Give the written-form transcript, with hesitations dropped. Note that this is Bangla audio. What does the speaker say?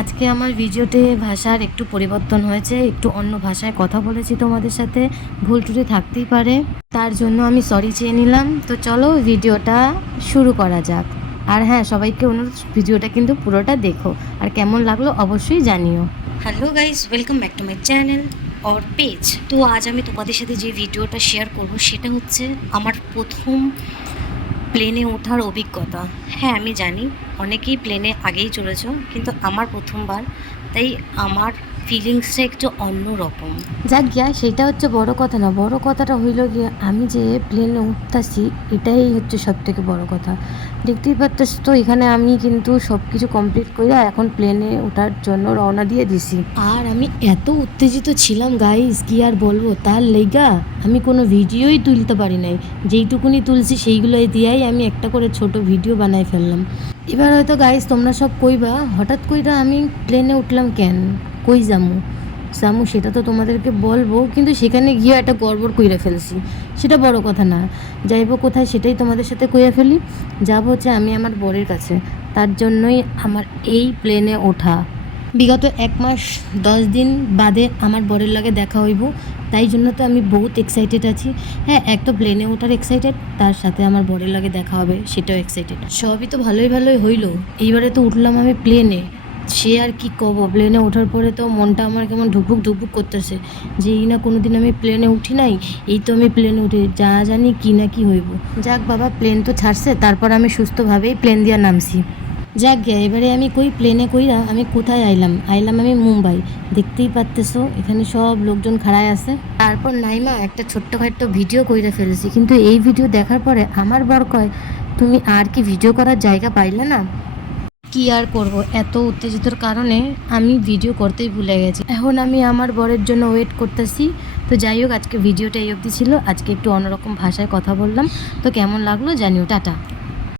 আজকে আমার ভিডিওতে ভাষার একটু পরিবর্তন হয়েছে, একটু অন্য ভাষায় কথা বলেছি তোমাদের সাথে, ভুল ত্রুটি থাকতেই পারে, তার জন্য আমি সরি চেয়ে নিলাম। তো চলো ভিডিওটা শুরু করা যাক। আর হ্যাঁ, সবাইকে অনুরোধ ভিডিওটা কিন্তু পুরোটা দেখো, আর কেমন লাগলো অবশ্যই জানিও। Hello guys, welcome back to my channel or page. তো আজ আমি তোমাদের সাথে যে ভিডিওটা শেয়ার করব সেটা হচ্ছে আমার প্রথম প্লেনে ওঠার অভিজ্ঞতা। হ্যাঁ, আমি জানি অনেকেই প্লেনে আগেই চড়েছ, কিন্তু আমার প্রথমবার, তাই আমার ফিলিংসটা একটু অন্য রকম। যাক গিয়া, সেটা হচ্ছে বড় কথা না, বড় কথাটা হইল গিয়ে আমি যে প্লেনে উঠতেছি, এটাই হচ্ছে সব থেকে বড় কথা। দেখতেই পাচ্ছিস তো, এখানে আমি কিন্তু সব কিছু কমপ্লিট করে এখন প্লেনে ওঠার জন্য রওনা দিয়ে দিছি। আর আমি এত উত্তেজিত ছিলাম গাইস, কি আর বলবো, তার লেগা আমি কোনো ভিডিওই তুলতে পারি নাই। যেইটুকুনি তুলছি সেইগুলোই দিয়েই আমি একটা করে ছোট ভিডিও বানাই ফেললাম। এবার হয়তো গাইস তোমরা সব কইবা, হঠাৎ কইরা আমি প্লেনে উঠলাম কেন, কই যামু সেটা তো তোমাদেরকে বলবো, কিন্তু সেখানে গিয়ে একটা গড়বড় কইরা ফেলছি, সেটা বড় কথা না। যাইবো কোথায় সেটাই তোমাদের সাথে কইয়া ফেলি। যাবো হচ্ছে আমি আমার বরের কাছে, তার জন্যই আমার এই প্লেনে ওঠা। বিগত 1 মাস 10 দিন বাদে আমার বরের লাগে দেখা হইব, তাই জন্য তো আমি বহুত এক্সাইটেড আছি। হ্যাঁ, এক তো প্লেনে ওঠার এক্সাইটেড, তার সাথে আমার বরের লাগে দেখা হবে সেটাও এক্সাইটেড। সবই তো ভালোই হইলো। এইবারে তো উঠলাম আমি প্লেনে, সে আর কি কব, প্লেনে ওঠার পরে তো মনটা আমার কেমন ঢুকবুক করতেছে, যে এই না কোনো দিন আমি প্লেনে উঠি নাই, এই তো আমি প্লেনে উঠে যা জানি কি না কি হইব। যাক বাবা, প্লেন তো ছাড়ছে, তারপর আমি সুস্থভাবেই প্লেন দিয়া নামছি। যাক গে, এবারে আমি প্লেনে কইরা আমি কোথায় আইলাম আমি মুম্বাই। দেখতেই পারতেছো এখানে সব লোকজন খাড়ায় আছে। তারপর নাইমা একটা ছোট্টখাট্টো ভিডিও কইরা ফেলেছি, কিন্তু এই ভিডিও দেখার পরে আমার বর কয়, তুমি আর কি ভিডিও করার জায়গা পাইলে না? কি আর করব, এত উত্তেজিতর কারণে আমি ভিডিও করতেই ভুলে গেছি। এখন আমি আমার বরের জন্য ওয়েট করতেছি। তো যাই হোক, আজকে ভিডিওটা এই অবধি ছিল। আজকে একটু অন্যরকম ভাষায় কথা বললাম, তো কেমন লাগলো জানিও। টাটা।